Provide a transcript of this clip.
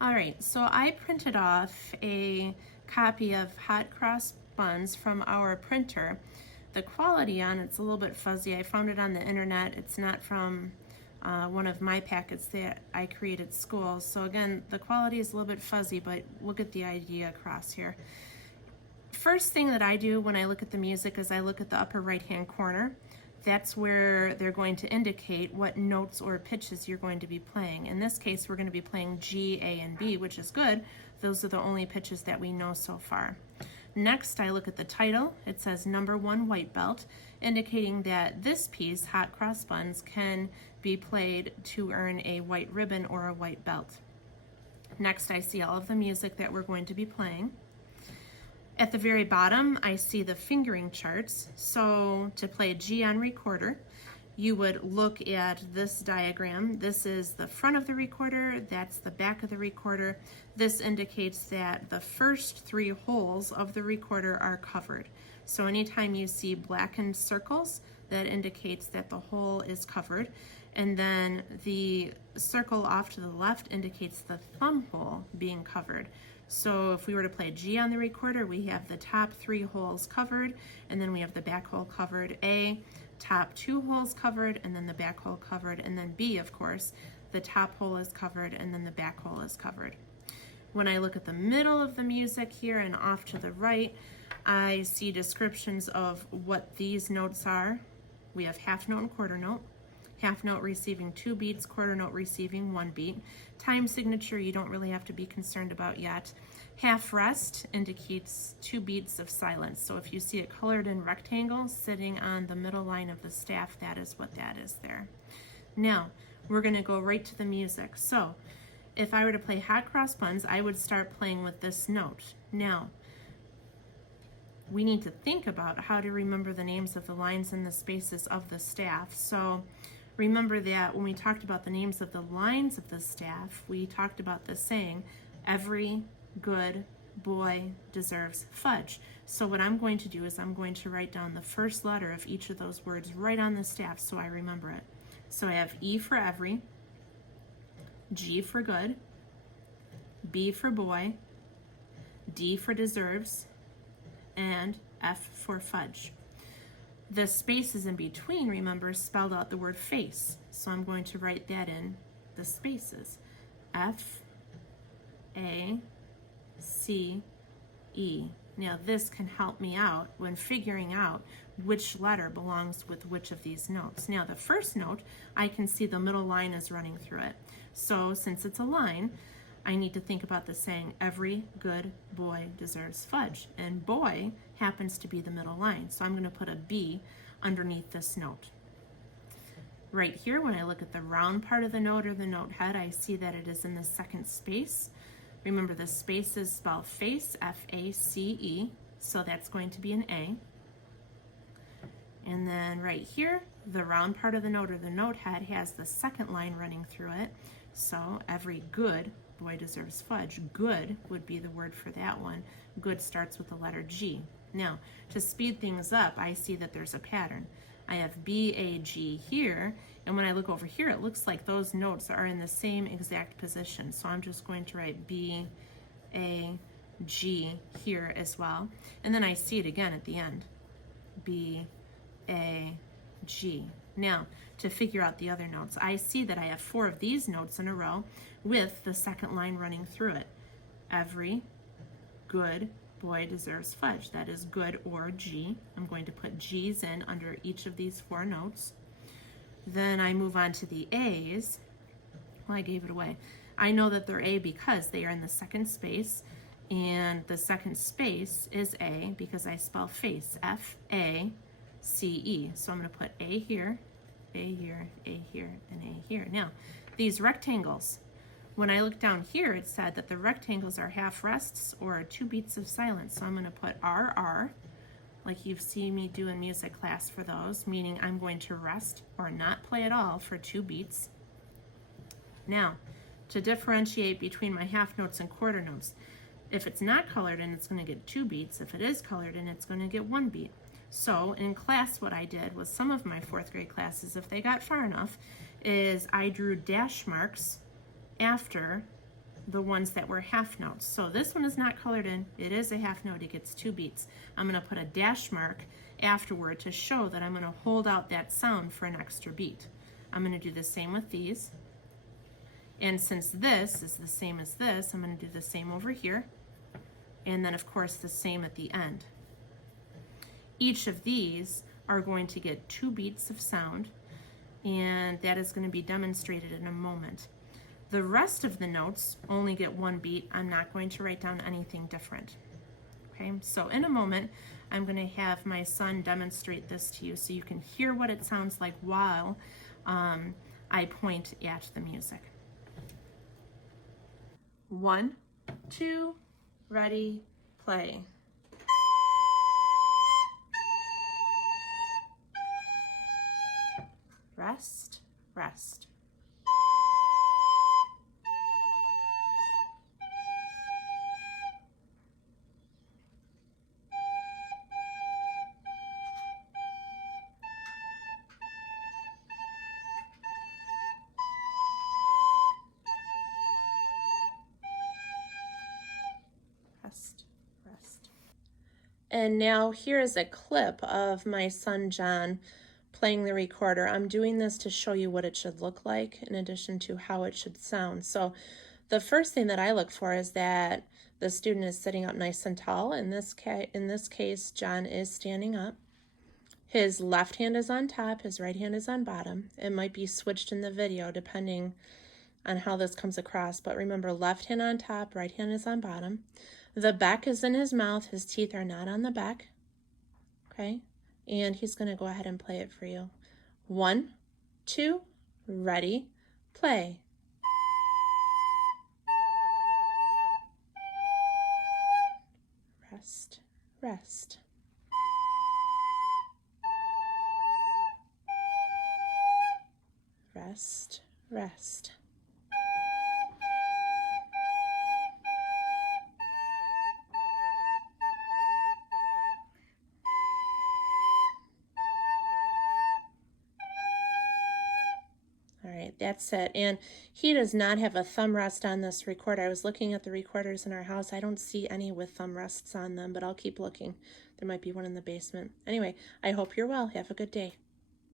All right, so I printed off a copy of Hot Cross Buns from our printer. The quality on it's a little bit fuzzy. I found it on the internet. It's not from one of my packets that I created at school. So again, the quality is a little bit fuzzy, but we'll get the idea across here. First thing that I do when I look at the music is I look at the upper right-hand corner. That's where they're going to indicate what notes or pitches you're going to be playing. In this case, we're going to be playing G, A, and B, which is good. Those are the only pitches that we know so far. Next, I look at the title. It says #1 white belt, indicating that this piece, Hot Cross Buns, can be played to earn a white ribbon or a white belt. Next, I see all of the music that we're going to be playing. At the very bottom, I see the fingering charts. So to play G on recorder, you would look at this diagram. This is the front of the recorder, that's the back of the recorder. This indicates that the first 3 holes of the recorder are covered. So anytime you see blackened circles, that indicates that the hole is covered. And then the circle off to the left indicates the thumb hole being covered. So if we were to play G on the recorder, we have the top 3 holes covered, and then we have the back hole covered. A, top 2 holes covered, and then the back hole covered. And then B, of course, the top hole is covered, and then the back hole is covered. When I look at the middle of the music here and off to the right, I see descriptions of what these notes are. We have half note and quarter note. Half note receiving 2 beats, quarter note receiving 1 beat. Time signature you don't really have to be concerned about yet. Half rest indicates 2 beats of silence. So if you see it colored in rectangles sitting on the middle line of the staff, that is what that is there. Now, we're gonna go right to the music. So if I were to play Hot Cross Buns, I would start playing with this note. Now, we need to think about how to remember the names of the lines and the spaces of the staff. So remember that when we talked about the names of the lines of the staff, we talked about this saying, every good boy deserves fudge. So what I'm going to do is I'm going to write down the first letter of each of those words right on the staff so I remember it. So I have E for every, G for good, B for boy, D for deserves, and F for fudge. The spaces in between, remember, spelled out the word face. So I'm going to write that in the spaces. F, A, C, E. Now this can help me out when figuring out which letter belongs with which of these notes. Now the first note, I can see the middle line is running through it. So since it's a line, I need to think about the saying, every good boy deserves fudge. And boy happens to be the middle line. So I'm going to put a B underneath this note. Right here, when I look at the round part of the note or the note head, I see that it is in the second space. Remember, the spaces spell face, F-A-C-E. So that's going to be an A. And then right here, the round part of the note or the note head has the second line running through it. So every good boy deserves fudge. Good would be the word for that one. Good starts with the letter G. Now, to speed things up, I see that there's a pattern. I have B, A, G here, and when I look over here, it looks like those notes are in the same exact position. So I'm just going to write B, A, G here as well. And then I see it again at the end. B, A, G. Now, to figure out the other notes, I see that I have 4 of these notes in a row with the second line running through it. Every good boy deserves fudge. That is good or G. I'm going to put G's in under each of these 4 notes. Then I move on to the A's. Well, I gave it away. I know that they're A because they are in the second space, and the second space is A because I spell face, F-A-C-E. So I'm going to put A here, A here, A here, and A here. Now, these rectangles, when I look down here, it said that the rectangles are half rests or 2 beats of silence. So I'm going to put RR, like you've seen me do in music class for those, meaning I'm going to rest or not play at all for 2 beats. Now, to differentiate between my half notes and quarter notes, if it's not colored in, it's going to get 2 beats. If it is colored in, it's going to get 1 beat. So in class, what I did was some of my 4th grade classes, if they got far enough, is I drew dash marks after the ones that were half notes. So this one is not colored in. It is a half note. It gets 2 beats. I'm going to put a dash mark afterward to show that I'm going to hold out that sound for an extra beat. I'm going to do the same with these. And since this is the same as this, I'm going to do the same over here. And then, of course, the same at the end. Each of these are going to get 2 beats of sound, and that is going to be demonstrated in a moment. The rest of the notes only get 1 beat. I'm not going to write down anything different. Okay, so in a moment, I'm going to have my son demonstrate this to you so you can hear what it sounds like while I point at the music. 1, 2, ready, play. Rest, rest. Rest, rest. And now here is a clip of my son John playing the recorder. I'm doing this to show you what it should look like in addition to how it should sound. So the first thing that I look for is that the student is sitting up nice and tall. In this case, John is standing up. His left hand is on top, his right hand is on bottom. It might be switched in the video depending on how this comes across, but remember, left hand on top, right hand is on bottom. The beck is in his mouth, his teeth are not on the beck. Okay, and he's going to go ahead and play it for you. 1, 2, ready, play. Rest, rest. Rest, rest. All right, that's it. And he does not have a thumb rest on this recorder. I was looking at the recorders in our house. I don't see any with thumb rests on them, but I'll keep looking. There might be one in the basement. Anyway, I hope you're well. Have a good day.